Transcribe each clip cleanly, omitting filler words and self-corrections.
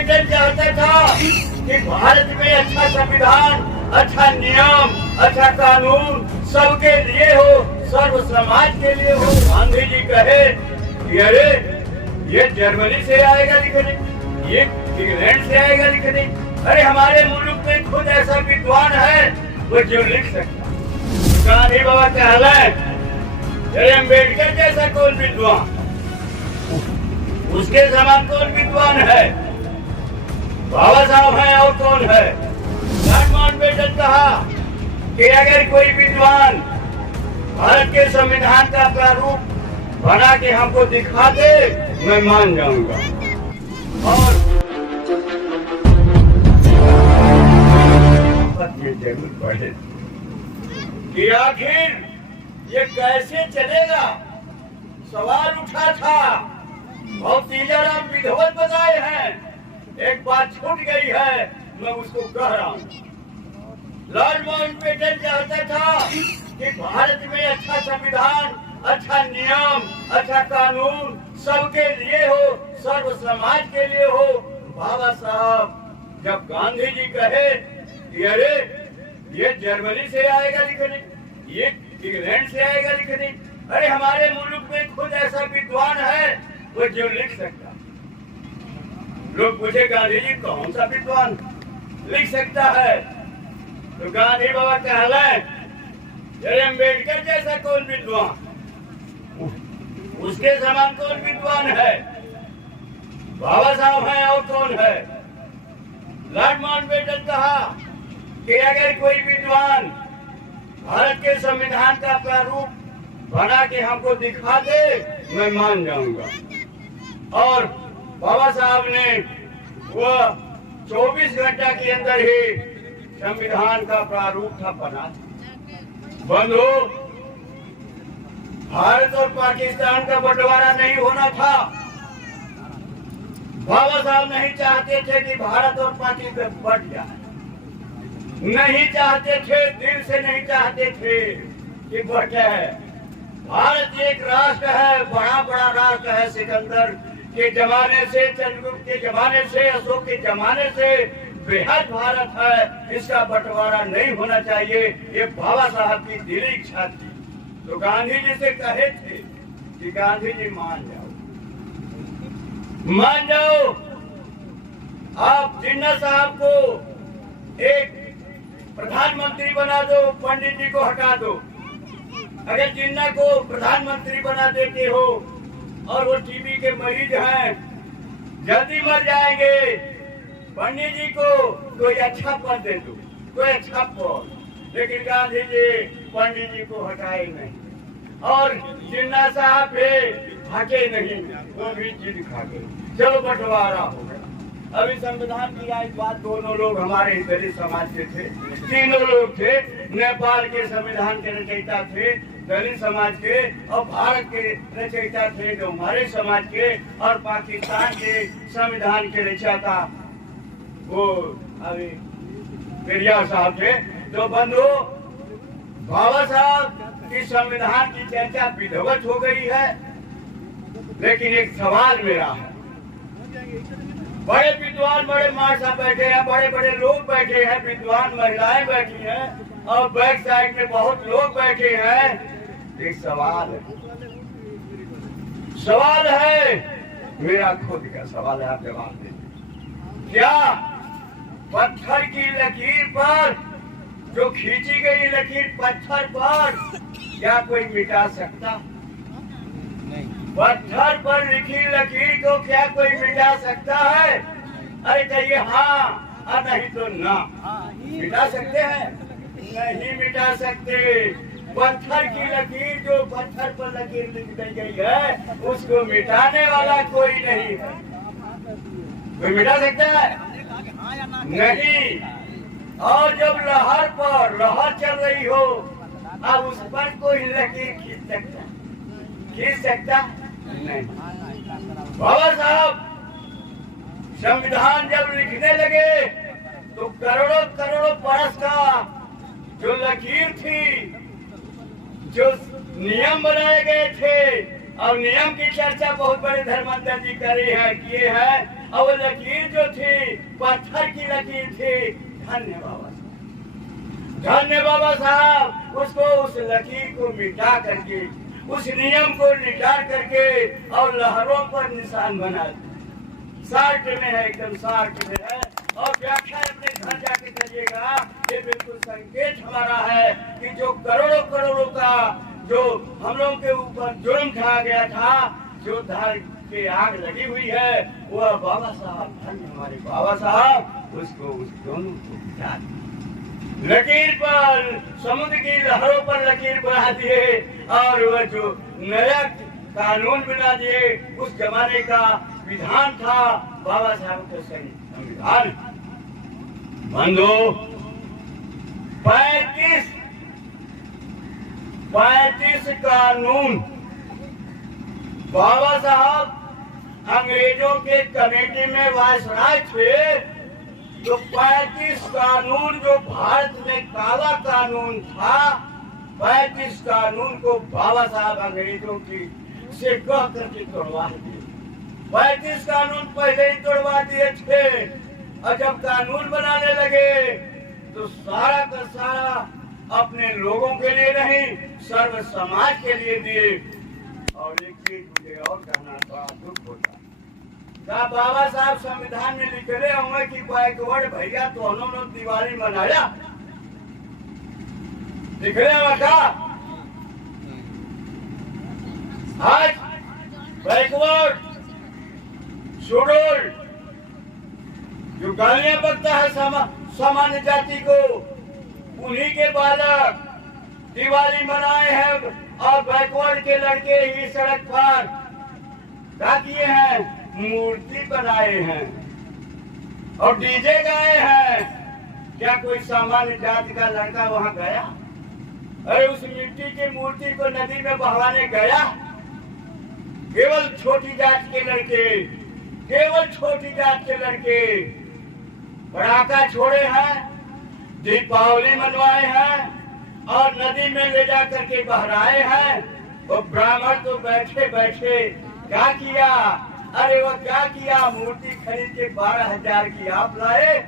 Mountbatten चाहता था कि भारत में अच्छा संविधान, अच्छा नियम, अच्छा कानून सबके लिए हो, सर्व समाज के लिए हो। गांधी जी कहे कि अरे ये जर्मनी से आएगा लिखने, ये इंग्लैंड से आएगा लिखने, अरे हमारे मुल्क में खुद ऐसा विद्वान है वो जो लिख सकता। गांधी बाबा कहला अरे अम्बेडकर जैसा कौन विद्वान, उसके समान कौन विद्वान है, बाबा साहब है और कौन है। लॉर्ड माउंटबेटन कहा कि अगर कोई विद्वान भारत के संविधान का प्रारूप बना के हमको दिखा दे मैं मान जाऊंगा। और ये जरूर पढ़े कि आखिर ये कैसे चलेगा, सवाल उठा था और तीजाराम विधवत बताए हैं। एक बात छूट गई है, मैं उसको कह रहा हूँ। लॉर्ड माउंटबेटन चाहता था कि भारत में अच्छा संविधान, अच्छा नियम, अच्छा कानून सबके लिए हो, सर्व समाज के लिए हो। बाबा साहब जब गांधी जी कहे कि अरे ये जर्मनी से आएगा लिखने, ये इंग्लैंड से आएगा लिखने, अरे हमारे मुल्क में खुद ऐसा विद्वान है वो जो लिख सकता। लोग पूछे गांधी जी कौन सा विद्वान लिख सकता है, तो गांधी बाबा कहला अरे अम्बेडकर जैसा कौन विद्वान, उसके समान कौन विद्वान है, बाबा साहब है और कौन है। लॉर्ड माउंटबेटन कहा कि अगर कोई विद्वान भारत के संविधान का प्रारूप बना के हमको दिखा दे मैं मान जाऊंगा। और बाबा साहब ने वो 24 घंटा के अंदर ही संविधान का प्रारूप था बना। बंधु, भारत और पाकिस्तान का बंटवारा नहीं होना था। बाबा साहब नहीं चाहते थे कि भारत और पाकिस्तान बंट जाए, नहीं चाहते थे, दिल से नहीं चाहते थे कि बटे। भारत एक राष्ट्र है, बड़ा बड़ा राष्ट्र है। सिकंदर के जमाने से, चंद्रगुप्त के जमाने से, अशोक के जमाने से बेहद भारत है, इसका बंटवारा नहीं होना चाहिए। ये बाबा साहब की दिली इच्छा थी। तो गांधी जी से कहे थे कि गांधी जी मान जाओ, मान जाओ, आप जिन्ना साहब को एक प्रधानमंत्री बना दो, पंडित जी को हटा दो। अगर जिन्ना को प्रधानमंत्री बना देते हो और वो टीबी के मरीज हैं, जल्दी मर जाएंगे, पंडित जी को कोई अच्छा पद दे दो, कोई अच्छा पद। लेकिन गांधी जी पंडित जी को हटाए नहीं और जिन्ना साहब पे हटे नहीं, वो भी जिद खा गए। चलो बंटवारा हो गया। अभी संविधान की आज बात, दोनों लोग हमारे दलित समाज के थे, तीनों लोग थे। नेपाल के संविधान के रचयिता थे दलित समाज के, और भारत के रचयिता थे जो हमारे समाज के, और पाकिस्तान के संविधान के रचयिता वो अभी पेरियार साहब थे। तो बंधु, बाबा साहब की संविधान की चर्चा विधिवत हो गई है, लेकिन एक सवाल मेरा है। बड़े विद्वान, बड़े मार साहब बैठे हैं, बड़े बड़े लोग बैठे हैं, विद्वान महिलाएं बैठी हैं, और बैक साइड में बहुत लोग बैठे हैं। एक सवाल है, मेरा खुद का सवाल है, आप जवाब दीजिए। क्या पत्थर की लकीर पर, जो खींची गई लकीर पत्थर पर, क्या कोई मिटा सकता? पत्थर पर लिखी लकीर को क्या कोई मिटा सकता है? अरे कहिए हाँ, और नहीं तो ना। मिटा सकते हैं? नहीं मिटा सकते। पत्थर की लकीर, जो पत्थर पर लकीर लिख दी गई है, उसको मिटाने वाला कोई नहीं है। कोई मिटा सकता है? नहीं। और जब लहर पर लहर चल रही हो, अब उस पर कोई लकीर खींच सकता? खींच सकता नहीं। बाबा साहब संविधान जब लिखने लगे तो करोड़ों करोड़ों बरस का जो लकीर थी, जो नियम बनाए गए थे, और नियम की चर्चा बहुत बड़े धर्मांतर जी किए हैं, और वो लकीर जो थी पत्थर की लकीर थी। धन्य बाबा साहब, धन्य बाबा साहब, उसको उस लकीर को मिटा करके, उस नियम को निटार करके और लहरों पर निशान बना दिया। सार्ट में है, एकदम सार्ट में है। और व्याख्या अपने घर जाके करिएगा। ये बिल्कुल संकेत हमारा है कि जो करोड़ों करोड़ों का जो हम लोगों के ऊपर जुर्म ढा गया था, जो धार के आग लगी हुई है, वह बाबा साहब, धन्य हमारे बाबा साहब, उसको उस दोनों को मिटा दिया। लकीर पर, समुद्र की लहरों पर लकीर बना दिए और वह जो नया कानून बना दिए, उस जमाने का विधान था बाबा साहब का संविधान। बंधु 35 कानून बाबा साहब अंग्रेजों के कमेटी में वायसराय थे, तो 35 कानून जो भारत में काला कानून था, 35 कानून को बाबा साहब अंग्रेजों की से कह करके तोड़वा दिए। 35 कानून पहले ही तोड़वा दिए थे और जब कानून बनाने लगे तो सारा का सारा अपने लोगों के लिए नहीं, सर्व समाज के लिए दिए। और एक चीज मुझे और कहना बड़ा दुख होता, बाबा साहब संविधान में लिखे होंगे कि बैकवर्ड भैया तो हम लोग दिवाली मनाया, लिख रहे हो क्या? आज बैकवर्ड शेड्यूल्ड जो गालियां बकता है सामान्य जाति को, उन्हीं के बालक दिवाली मनाए हैं और बैकवर्ड के लड़के ही सड़क पर क्या किए हैं, मूर्ति बनाए हैं और डीजे गाए हैं। क्या कोई सामान्य जाति का लड़का वहां गया? अरे उस मिट्टी की मूर्ति को नदी में बहाने गया? केवल छोटी जात के लड़के, केवल छोटी जात के लड़के पटाखा छोड़े हैं, दीपावली मनवाए हैं और नदी में ले जा करके बहराए हैं। वो ब्राह्मण तो बैठे बैठे क्या किया? अरे वो क्या किया, मूर्ति खरीद के 12,000 की आप लाए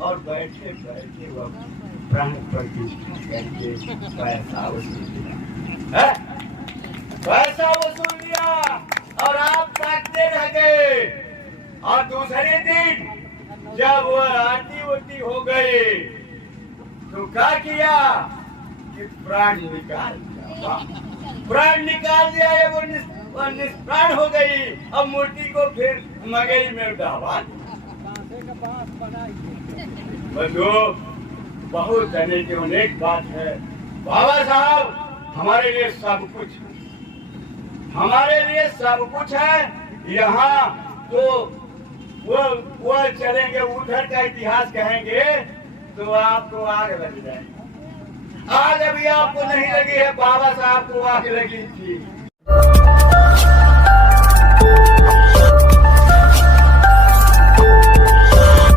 और बैठे बैठे वो प्राण प्रतिष्ठा करके पैसा वसूल लिया, पैसा वसूल लिया और आप ताकते रह गए। और दूसरे दिन जब वो आरती उरती हो गई तो क्या किया कि प्राण निकाल दिया, प्राण निकाल दिया। ये वो निष्प्राण हो गई। अब मूर्ति को फिर मगई में दबा बंधु, बहुत जाने की अनेक बात है। बाबा साहब हमारे लिए सब कुछ, हमारे लिए सब कुछ है। यहाँ तो वो चलेंगे, उधर का इतिहास कहेंगे तो आपको आग लग जाएगी। आग अभी आपको नहीं लगी है, बाबा साहब को आग लगी थी।